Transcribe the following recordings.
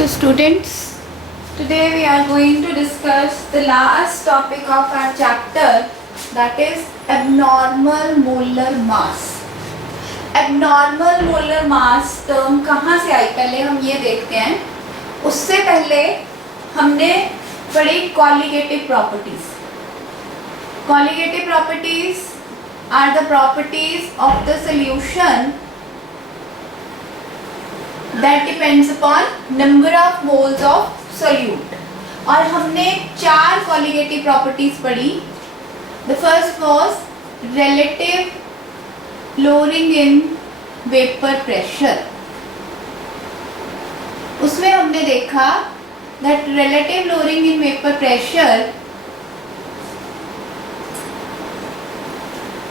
So students, today we are going to discuss the last topic of our chapter, that is abnormal molar mass. Abnormal molar mass term कहाँ से आई पहले हम ये देखते हैं. उससे पहले हमने पढ़ी colligative properties. Colligative properties are the properties of the solution that depends upon number of moles of solute. और हमने 4 colligative properties पढ़ी. The first was relative lowering in vapor pressure. उसमें हमने देखा that relative lowering in vapor pressure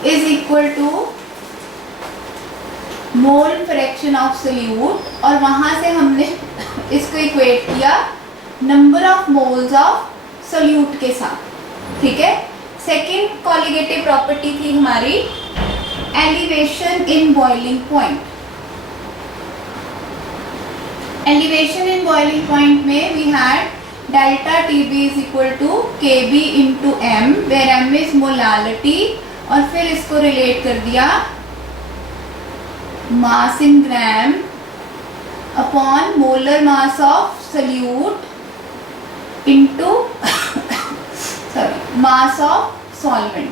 is equal to mole fraction of solute और वहां से हमने इसको इक्वेट किया number of moles of solute के साथ. ठीक है. सेकेंड कॉलिगेटिव प्रॉपर्टी थी हमारी elevation in boiling point. Elevation in boiling point में we had delta TB is equal to KB into m, where m is molality, और फिर इसको रिलेट कर दिया mass in gram upon molar mass of solute into mass of solvent.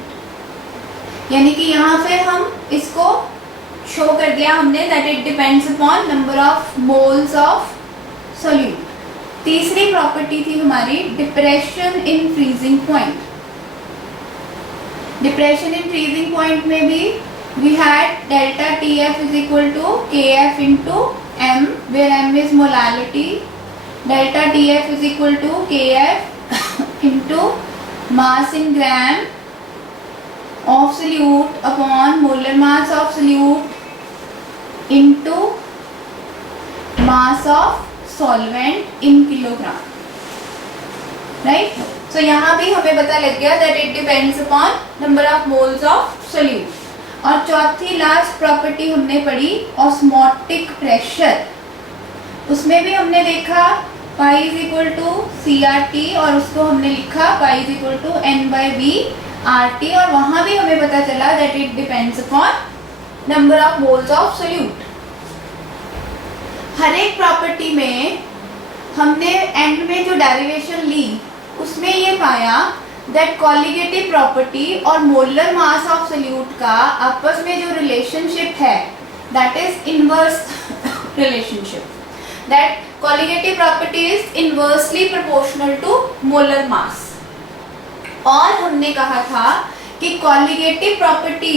यानी कि यहाँ पे हम इसको शो कर दिया हमने that it depends upon number of moles of solute. तीसरी प्रॉपर्टी थी हमारी depression in freezing point. Depression in freezing point में भी we had delta TF is equal to KF into M, where M is molality. Delta TF is equal to KF into mass in gram of solute upon molar mass of solute into mass of solvent in kilogram. Right? So यहाँ भी हमें पता लग गया that it depends upon number of moles of solute. और चौथी last property हमने पढ़ी ऑस्मोटिक प्रेशर. उसमें भी हमने देखा pi is equal to C R T और उसको हमने लिखा pi is equal to n by B R T, और वहां भी हमें पता चला that it depends upon number of moles of solute. हर एक प्रॉपर्टी में हमने एंड में जो डेरिवेशन ली उसमें ये पाया दैट कॉलिगेटिव प्रॉपर्टी और मोलर मास ऑफ सोल्यूट का आपस में जो रिलेशनशिप है that is inverse relationship. That colligative property is inversely proportional to molar mass. और हमने कहा था कि colligative property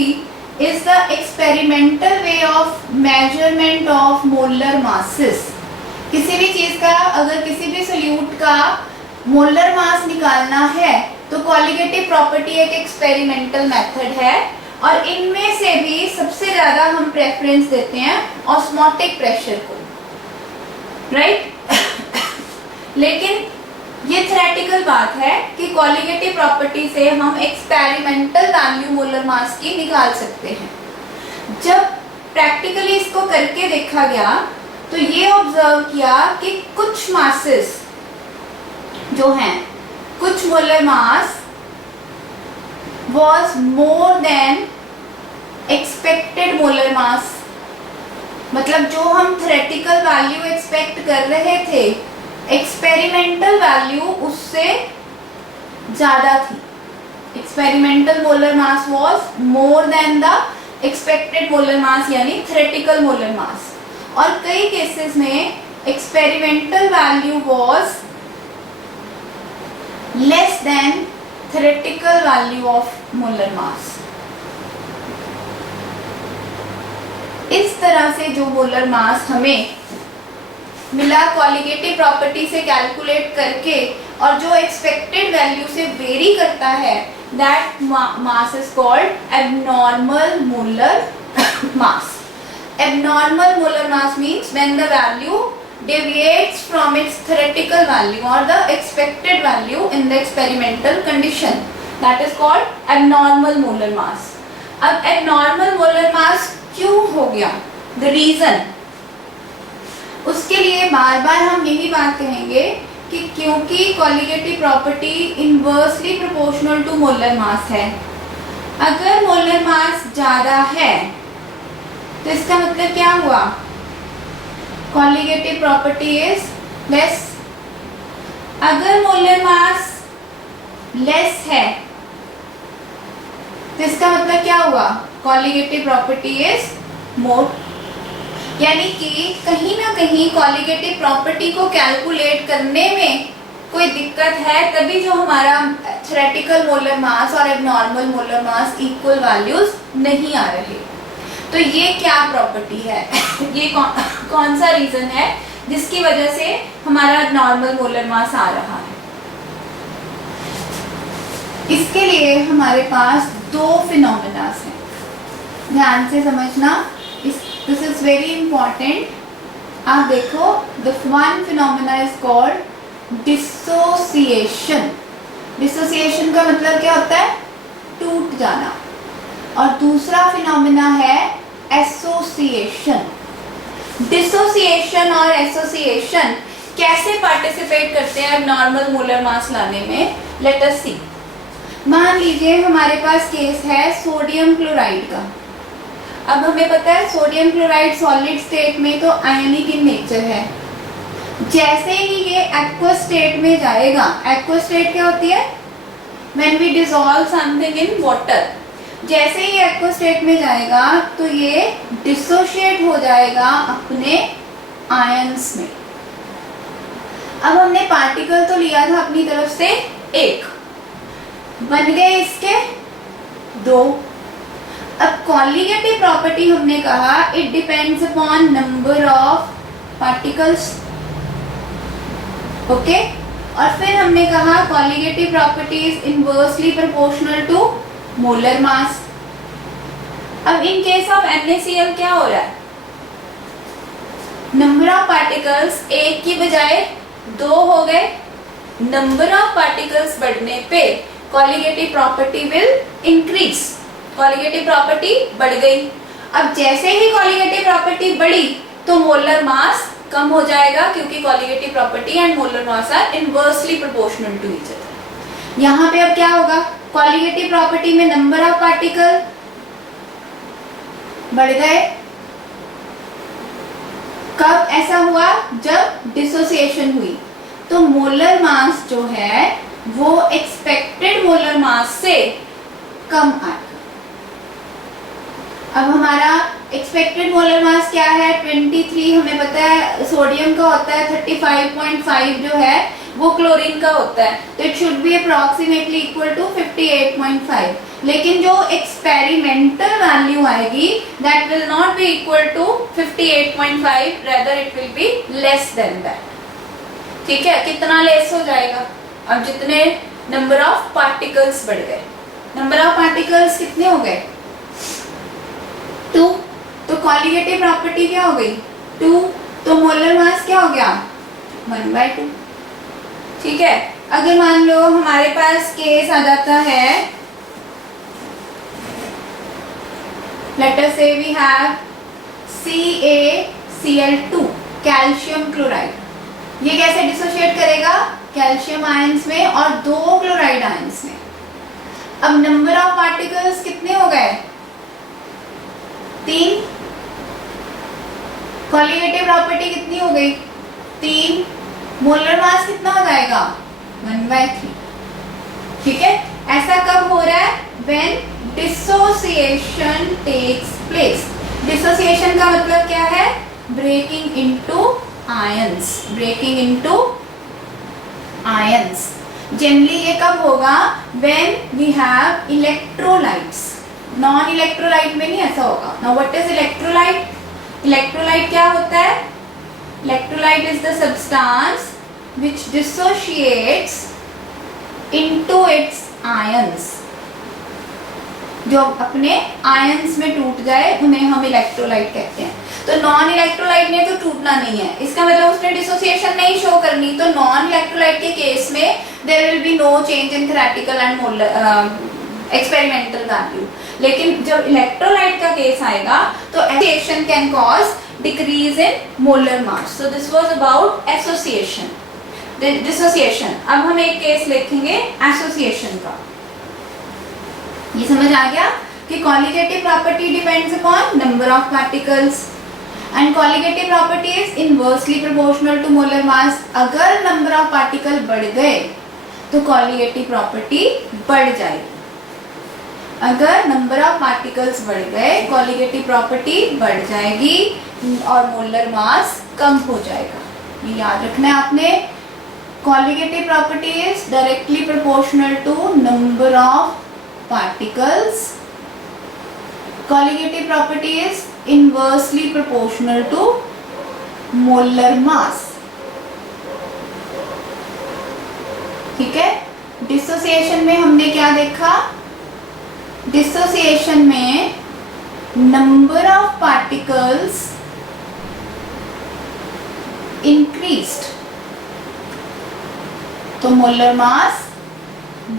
is the experimental way of measurement of molar masses. किसी भी चीज का अगर किसी भी सोल्यूट का मोलर मास निकालना है तो कॉलिगेटिव प्रॉपर्टी एक एक्सपेरिमेंटल मेथड है, और इनमें से भी सबसे ज्यादा हम प्रेफरेंस देते हैं ऑस्मोटिक प्रेशर को. राइट? लेकिन ये थ्योरेटिकल बात है कि कॉलिगेटिव प्रॉपर्टी से हम एक्सपेरिमेंटल वैल्यू मोलर मास की निकाल सकते हैं. जब प्रैक्टिकली इसको करके देखा गया तो ये ऑब्जर्व किया कि कुछ मासेस जो हैं, कुछ molar mass was more than expected molar mass. मतलब जो हम थ्योरेटिकल वैल्यू एक्सपेक्ट कर रहे थे एक्सपेरिमेंटल वैल्यू उससे ज्यादा थी. Experimental molar mass was more than the expected molar mass यानी थ्योरेटिकल मोलर मास. और कई केसेस में experimental value was less than theoretical value of molar mass. इस तरह से जो मोलर मास हमें मिला कॉलिगेटिव प्रॉपर्टी से कैलकुलेट करके और जो एक्सपेक्टेड वैल्यू से वेरी करता है that mass is called abnormal molar mass. Abnormal molar mass means when the value deviates from its theoretical value or the expected value in the experimental condition. That is called abnormal molar mass. अब abnormal molar mass क्यों हो गया? The reason उसके लिए बार बार हम यही बात कहेंगे कि क्योंकि colligative property inversely proportional to molar mass है, अगर मोलर मास ज़्यादा है तो इसका मतलब क्या हुआ, कॉलीगेटिव प्रॉपर्टी इज लेस। अगर मोलर मास लेस है तो इसका मतलब क्या हुआ, कॉलीगेटिव प्रॉपर्टी इज मोर। यानी कि कहीं ना कहीं कॉलीगेटिव प्रॉपर्टी को कैलकुलेट करने में कोई दिक्कत है, तभी जो हमारा थ्योरेटिकल मोलर मास और abnormal molar mass equal values नहीं आ रहे। तो ये क्या प्रॉपर्टी है ये कौन सा रीजन है जिसकी वजह से हमारा नॉर्मल मोलर मास आ रहा है। इसके लिए हमारे पास दो फिनोमेना हैं, ध्यान से समझना, दिस इज वेरी इंपॉर्टेंट। आप देखो, the one phenomena is called dissociation. Dissociation का मतलब क्या होता है, टूट जाना। और दूसरा फिनोमेना है एसोसिएशन। डिसोसिएशन और एसोसिएशन कैसे पार्टिसिपेट करते हैं नॉर्मल मोलर मास लाने में, लेट अस सी। मान लीजिए हमारे पास केस है सोडियम क्लोराइड का। अब हमें पता है सोडियम क्लोराइड सॉलिड स्टेट में तो आयनिक इन नेचर है। जैसे ही ये एक्वस स्टेट में जाएगा, एक्वस स्टेट क्या होती है, when we dissolve something in water, जैसे ही एक्वस स्टेट में जाएगा तो ये डिसोशिएट हो जाएगा अपने आयंस में। अब हमने पार्टिकल तो लिया था अपनी तरफ से एक, बन गए इसके दो। अब कॉलीगेटिव प्रॉपर्टी हमने कहा it depends upon number of particles, okay. और फिर हमने कहा colligative property is inversely proportional to molar mass. अब इन केस ऑफ NaCl क्या हो रहा है, नंबर ऑफ पार्टिकल्स एक की बजाय दो हो गए। नंबर ऑफ पार्टिकल्स बढ़ने पे colligative property will increase, colligative property बढ़ गई। अब जैसे ही कॉलीगेटिव प्रॉपर्टी बढ़ी तो मोलर मास कम हो जाएगा, क्योंकि colligative property and molar mass are inversely proportional to each other. यहाँ पे अब क्या होगा, कॉलीगेटिव प्रॉपर्टी में नंबर ऑफ पार्टिकल बढ़ गए। कब ऐसा हुआ, जब डिसोसिएशन हुई, तो मोलर मास जो है वो एक्सपेक्टेड मोलर मास से कम आएगा। अब हमारा एक्सपेक्टेड मोलर मास क्या है, 23 हमें पता है सोडियम का होता है, 35.5 जो है वो क्लोरीन का होता है, तो it should be approximately equal to 58.5। लेकिन जो एक्सपेरिमेंटल वैल्यू आएगी that will not be equal to 58.5, rather it will be less than that. ठीक है, कितना लेस हो जाएगा, अब जितने नंबर ऑफ पार्टिकल्स बढ़ गए, नंबर ऑफ पार्टिकल्स कितने हो गए, 2, तो कॉलीगेटिव प्रॉपर्टी क्या हो गई, 2, तो मोलर मास क्या हो गया, 1/2। ठीक है, अगर मान लो हमारे पास केस आ जाता है, late us say we have CaCl2 calcium chloride, ये कैसे डिसोशिएट करेगा, कैल्शियम आयंस में और 2 क्लोराइड आयंस में। अब नंबर ऑफ पार्टिकल्स कितने हो गए, 3। कॉलीगेटिव प्रॉपर्टी कितनी हो गई, 3। मोलर मास कितना हो जाएगा, 1/3। ठीक है, ऐसा कब हो रहा है, when dissociation takes place. Dissociation का मतलब क्या है, breaking into ions, breaking into ions. Generally ये कब होगा, when we have electrolytes. Non electrolyte में नहीं ऐसा होगा। Now what is electrolyte, electrolyte क्या होता है, electrolyte is the substance which dissociates into its ions, जो अपने आयंस में टूट जाए उन्हें हम इलेक्ट्रोलाइट कहते हैं। तो नॉन इलेक्ट्रोलाइट ने तो टूटना नहीं है, इसका मतलब उसने डिसोसिएशन नहीं शो करनी, तो नॉन इलेक्ट्रोलाइट के केस में there will be no change in theoretical and experimental value. लेकिन जब इलेक्ट्रोलाइट का केस आएगा तो dissociation can cause decrease in molar mass. So this was about association, dissociation. अब हम एक केस लिखेंगे एसोसिएशन का. ये समझ आ गया कि colligative property depends upon number of particles and colligative property is inversely proportional to molar mass. अगर नंबर ऑफ पार्टिकल बढ़ गए तो कॉलिगेटिव प्रॉपर्टी बढ़ जाएगी. अगर नंबर ऑफ पार्टिकल्स बढ़ गए कॉलिगेटिव प्रॉपर्टी बढ़ जाएगी और मोलर मास कम हो जाएगा. ये याद रखना है आपने. Colligative property is directly proportional to number of particles. Colligative property is inversely proportional to molar mass. ठीक है. डिसोसिएशन में हमने क्या देखा? डिसोसिएशन में नंबर ऑफ पार्टिकल्स इंक्रीज्ड तो molar mass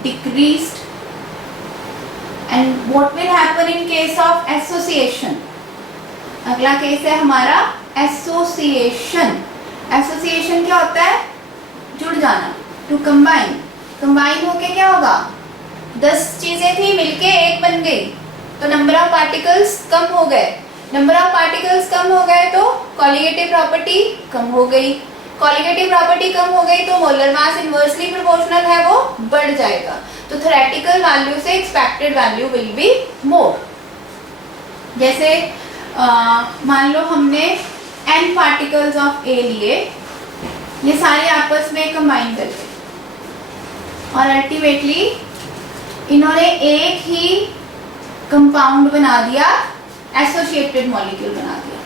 decreased. And what will happen in case of association? अगला case है हमारा एसोसिएशन. एसोसिएशन क्या होता है? जुड़ जाना, टू कंबाइन. कंबाइन होके क्या होगा? 10 चीजें थी मिलके एक बन गई तो नंबर ऑफ पार्टिकल्स कम हो गए. नंबर ऑफ पार्टिकल्स कम हो गए तो कॉलिगेटिव प्रॉपर्टी कम हो गई. कॉलिगेटिव प्रॉपर्टी कम हो गई तो मोलर मास इनवर्सली प्रोपोर्शनल है वो बढ़ जाएगा. तो थ्योरेटिकल वैल्यू से expected value will be more. जैसे मान लो हमने n पार्टिकल्स ऑफ A लिए, ये सारे आपस में कंबाइन करके और अल्टीमेटली इन्होंने एक ही कंपाउंड बना दिया, एसोसिएटेड मॉलिक्यूल बना दिया.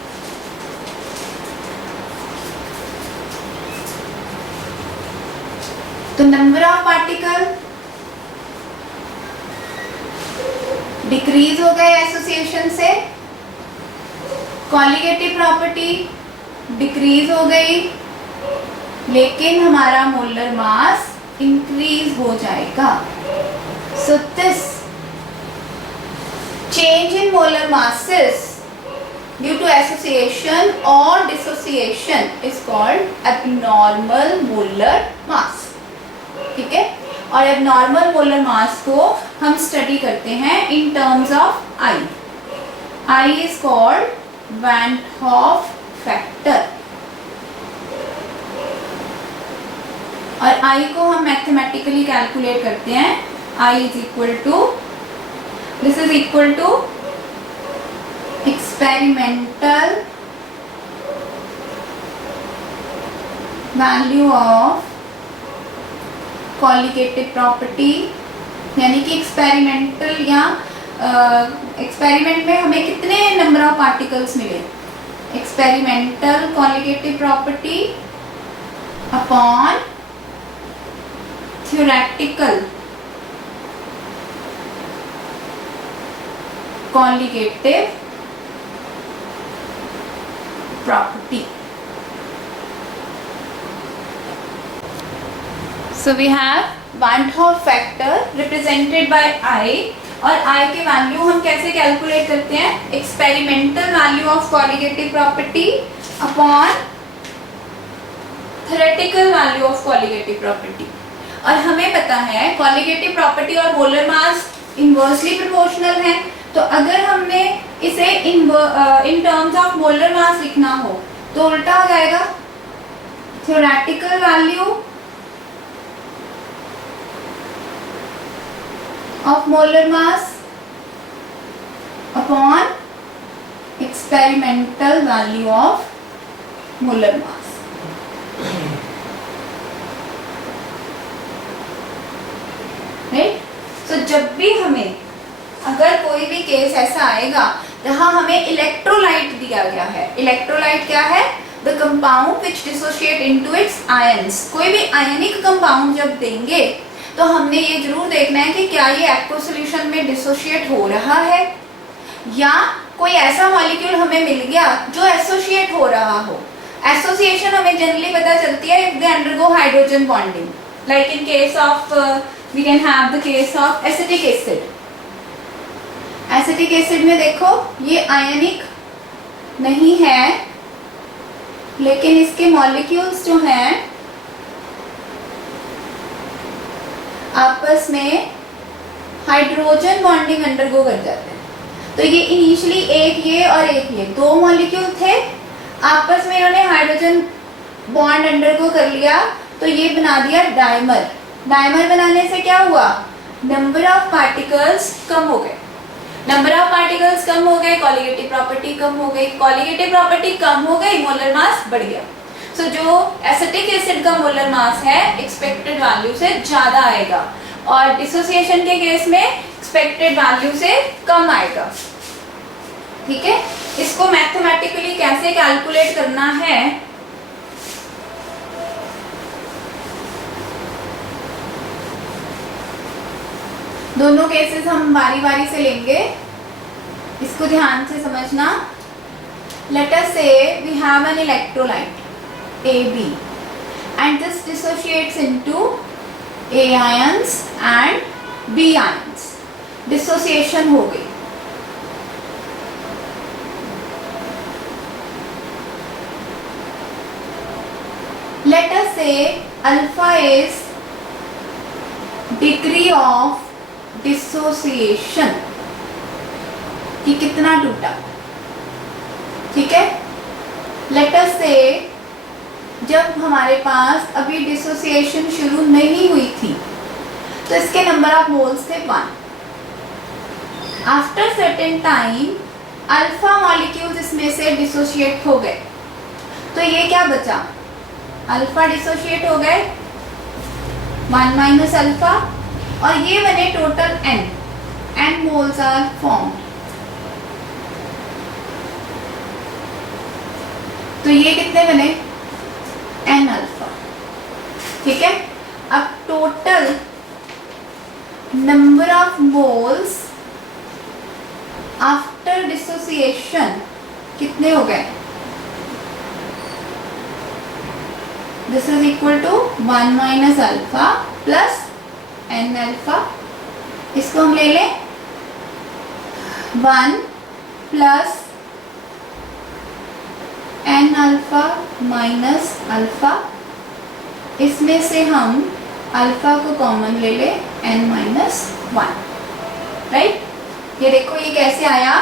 तो नंबर ऑफ पार्टिकल डिक्रीज हो गए एसोसिएशन से, कॉलिगेटिव प्रॉपर्टी डिक्रीज हो गई, लेकिन हमारा मोलर मास इंक्रीज हो जाएगा. So this change in molar masses due to association or dissociation is called abnormal molar mass. ठीक है. और abnormal molar mass को हम स्टडी करते हैं in terms of I. I is called Van Hoff factor. और I को हम मैथमेटिकली कैलकुलेट करते हैं. I is equal to, this is equal to experimental value of colligative property. यानी कि एक्सपेरिमेंटल या एक्सपेरिमेंट में हमें कितने नंबर ऑफ पार्टिकल्स मिले. Experimental colligative property upon theoretical colligative property. So we have Van Hoff factor represented by I. और I के value हम कैसे कैलकुलेट करते हैं? Experimental value of colligative property upon theoretical value of colligative property. और हमें पता है कॉलिगेटिव प्रॉपर्टी और मोलर मास इनवर्सली प्रोपोर्शनल है. तो अगर हमने इसे in terms of molar mass लिखना हो तो उल्टा हो जाएगा. Theoretical value of molar mass upon experimental value of molar mass. Right. तो जब भी हमें अगर कोई भी केस ऐसा आएगा जहां हमें इलेक्ट्रोलाइट दिया गया है. इलेक्ट्रोलाइट क्या है? The compound which dissociate into its ions. कोई भी आयनिक कंपाउंड जब देंगे तो हमने ये जरूर देखना है कि क्या ये एक्व सॉल्यूशन में डिसोशिएट हो रहा है या कोई ऐसा मॉलिक्यूल हमें मिल गया जो एसोसिएट हो रहा हो. एसोसिएशन हमें जनरली पता चलती है if they undergo hydrogen bonding. Like in case of we can have the case of acetic acid. Acetic acid में देखो ये आयनिक नहीं है लेकिन इसके मॉलिक्यूल्स जो हैं आपस में हाइड्रोजन बॉन्डिंग अंडरगो कर जाते हैं। तो ये इनिशियली एक ये और एक ये दो मॉलिक्यूल थे, आपस में इन्होंने हाइड्रोजन बॉन्ड अंडरगो कर लिया, तो ये बना दिया डाइमर। डाइमर बनाने से क्या हुआ, नंबर ऑफ पार्टिकल्स कम हो गए। नंबर ऑफ पार्टिकल्स कम हो गए, कॉलिगेटिव प्रॉपर्टी कम हो गई। कॉलिगेटिव प्रॉपर्टी कम हो गई, मोलर मास बढ़ गया। सो जो एसिटिक एसिड का मोलर मास है एक्सपेक्टेड वैल्यू से ज्यादा आएगा, और डिसोसिएशन के केस में एक्सपेक्टेड वैल्यू से कम आएगा। ठीक है, इसको मैथमेटिकली कैसे कैलकुलेट करना है, दोनों केसेस हम बारी बारी से लेंगे, इसको ध्यान से समझना। Let us say we have an electrolyte AB and this dissociates into A ions and B ions. Dissociation हो गई। Let us say alpha is degree of dissociation, कि कितना टूटा। ठीक है, Let us say जब हमारे पास अभी डिसोसिएशन शुरू नहीं हुई थी तो इसके नंबर ऑफ मोल्स थे 1। After certain time alpha molecules इसमें से डिसोशिएट हो गए, तो ये क्या बचा, अल्फा डिसोशिएट हो गए 1 माइनस अल्फा, और ये बने total n moles are formed. तो ये कितने बने, n अल्फा। ठीक है, अब total number of moles after dissociation कितने हो गए, this is equal to 1 minus alpha plus n alpha. इसको हम ले लें 1 plus n alpha minus alpha, इसमें से हम अल्फा को कॉमन ले ले n माइनस 1। राइट, ये देखो ये कैसे आया,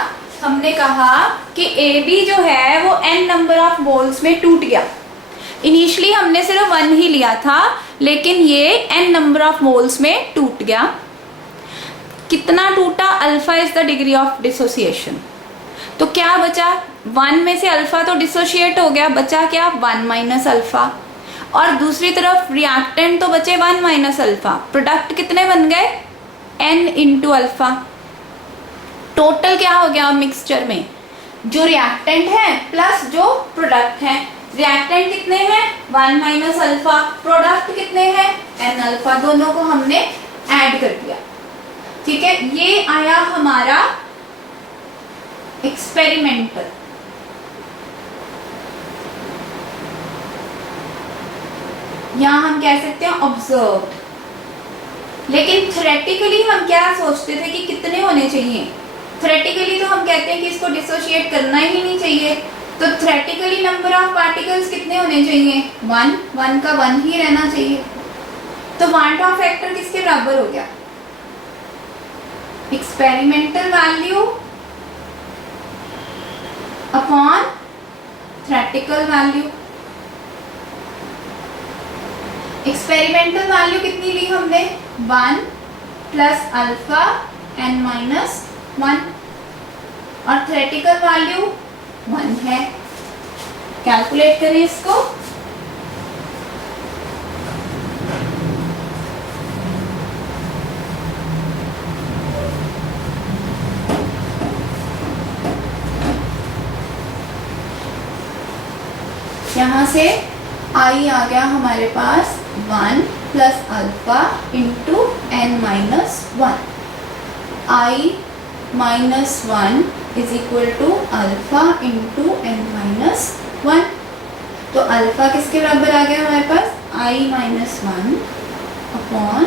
हमने कहा कि AB जो है वो n नंबर ऑफ मोल्स में टूट गया। इनिशियली हमने सिर्फ 1 ही लिया था, लेकिन ये n नंबर ऑफ मोल्स में टूट गया। कितना टूटा, alpha is the degree of dissociation. तो क्या बचा, 1 में से अल्फा तो डिसोशिएट हो गया, बचा क्या 1 माइनस अल्फा, और दूसरी तरफ रिएक्टेंट तो बचे 1 माइनस अल्फा। प्रोडक्ट कितने बन गए, n इंटू अल्फा। टोटल क्या हो गया मिक्सचर में, जो रिएक्टेंट है प्लस जो प्रोडक्ट है। रिएक्टेंट कितने हैं 1 माइनस अल्फा, प्रोडक्ट कितने हैं n अल्फा, दोनों को हमने ऐड कर दिया। ठीक है, ये आया हमारा एक्सपेरिमेंटल। यहां हम कह सकते हैं ऑब्जर्व्ड। लेकिन थ्योरेटिकली हम क्या सोचते थे कि कितने होने चाहिए, थ्योरेटिकली तो हम कहते हैं कि इसको डिसोशिएट करना ही नहीं चाहिए, तो थ्योरेटिकली नंबर ऑफ पार्टिकल्स कितने होने चाहिए 1 का 1 ही रहना चाहिए। तो वांट ऑफ फैक्टर किसके बराबर हो गया, experimental value upon theoretical value. Experimental value कितनी ली हमने 1 प्लस अल्फा n माइनस 1, और थ्योरेटिकल वैल्यू 1 है। कैलकुलेट करें इसको, यहाँ से I आ गया हमारे पास 1 plus alpha into n minus 1। I minus 1 is equal to alpha into n minus 1। तो अल्फा किसके बराबर आ गया हमारे पास, I minus 1 upon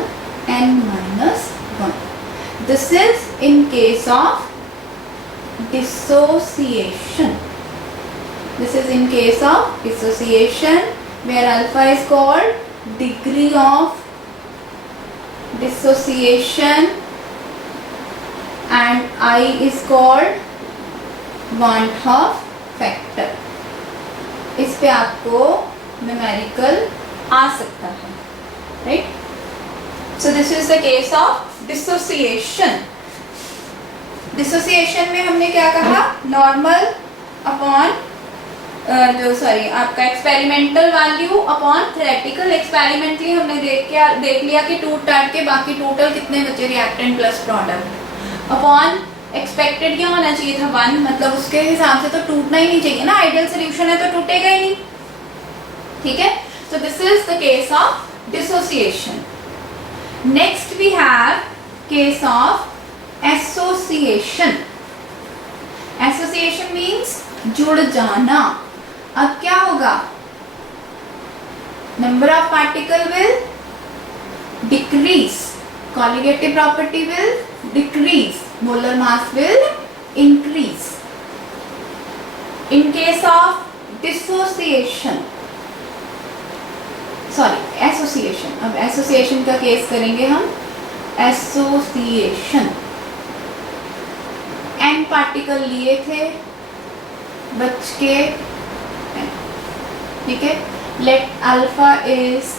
n minus 1। This is in case of dissociation. This is in case of dissociation, where alpha is called degree of dissociation and I is called want of factor. इस पे आपको numerical आ सकता है, right? So this is the case of dissociation. Dissociation में हमने क्या कहा? Normal upon आपका experimental value upon theoretical. Experimentally हमने देख लिया कि टूट टाट के बाकी टोटल कितने बचे reactant plus product, upon expected क्या होना चाहिए था 1, मतलब उसके हिसाब से तो टूटना ही नहीं चाहिए ना, आइडियल सोल्यूशन है तो टूटेगा ही नहीं, ठीक है? So this is the case of dissociation. Next we have case of association. Association means जुड़ जाना. अब क्या होगा? Number of particle will decrease, colligative property will decrease, molar mass will increase. In case of dissociation, association. अब association का case करेंगे हम. Association, n particle लिए थे, बच के, ठीक है? Let alpha is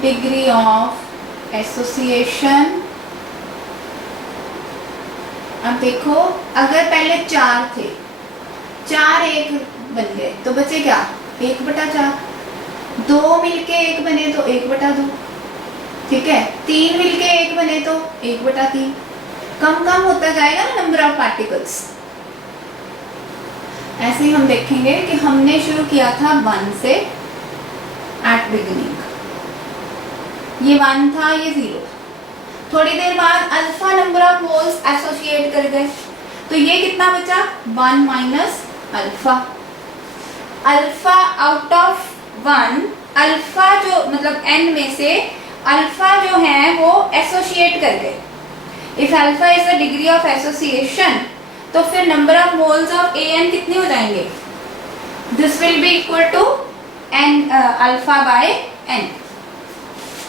degree of association. अब देखो, अगर पहले 4 थे, 4 1 बन गए तो बचे क्या? 1/4. 2 मिलके 1 बने तो 1/2, ठीक है? 3 मिलके 1 बने तो 1/3. कम होता जाएगा ना नंबर ऑफ पार्टिकल्स. ऐसे ही हम देखेंगे कि हमने शुरू किया था 1 से एट बिगिनिंग, ये 1 था, ये 0. थोड़ी देर बाद alpha number of moles associate कर गए, तो ये कितना बचा? 1 minus alpha. Alpha out of 1, alpha जो मतलब n में से अल्फा जो है वो एसोसिएट कर गए. If alpha is the degree of association, तो फिर number of moles of an कितने हो जाएंगे? This will be equal to n alpha by n.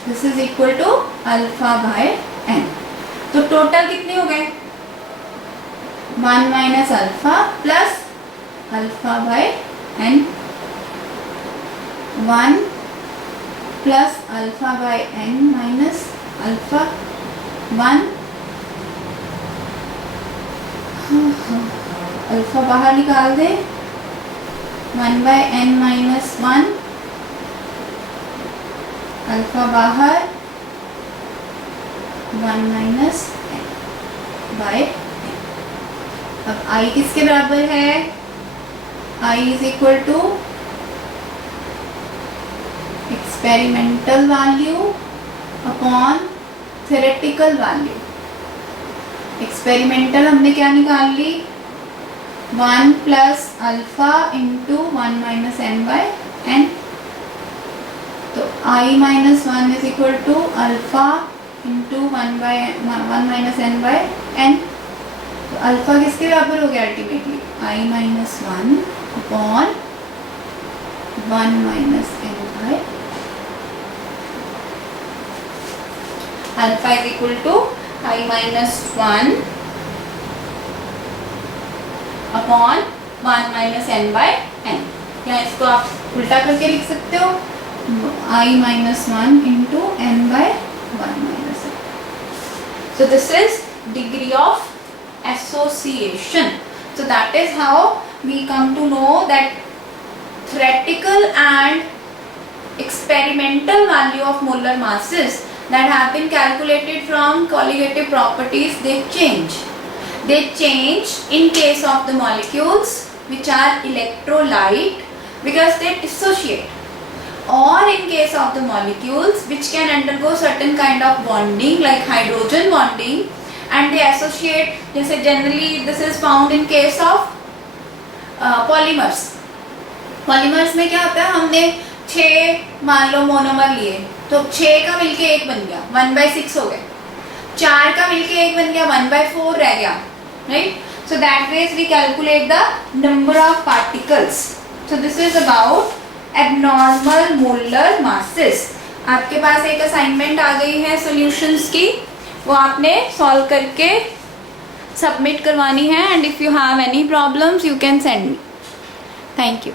This is equal to alpha by n. तो टोटल कितने हो गए? 1 minus alpha plus alpha by n. 1 plus alpha by n minus alpha 1. Alpha बाहर निकाल दे. 1 बाय n माइनस 1, अल्फा बाहर, 1 minus n by n. अब i किसके बराबर है? i is equal to experimental value upon theoretical value. Experimental हमने क्या निकाल ली? 1 plus alpha into 1 minus n by n. तो i minus 1 is equal to alpha into 1 minus n by n. तो अल्फा किसके बराबर हो गया ultimately? i minus 1 upon 1 minus n by. Alpha is equal to i minus 1 upon 1 minus n by n. या इसको आप उल्टा करके लिख सकते हो, i minus 1 into n by 1 minus n. So this is degree of association. So that is how we come to know that theoretical and experimental value of molar masses that have been calculated from colligative properties, they change. They change in case of the molecules which are electrolyte because they dissociate. Or in case of the molecules which can undergo certain kind of bonding like hydrogen bonding and they associate, जैसे generally this is found in case of polymers. Polymers में क्या होता है? हमने 6 मान लो monomer लिए, तो 6 का मिलके 1 बन गया, 1/6 हो गए. 4 का मिलके 1 बन गया, 1/4 रह गया. right? So that way we calculate the number of particles. So this is about abnormal molar masses. आपके पास एक असाइनमेंट आ गई है सॉल्यूशंस की, वो आपने सॉल्व करके सबमिट करवानी है, and if you have any problems you can send me. Thank you.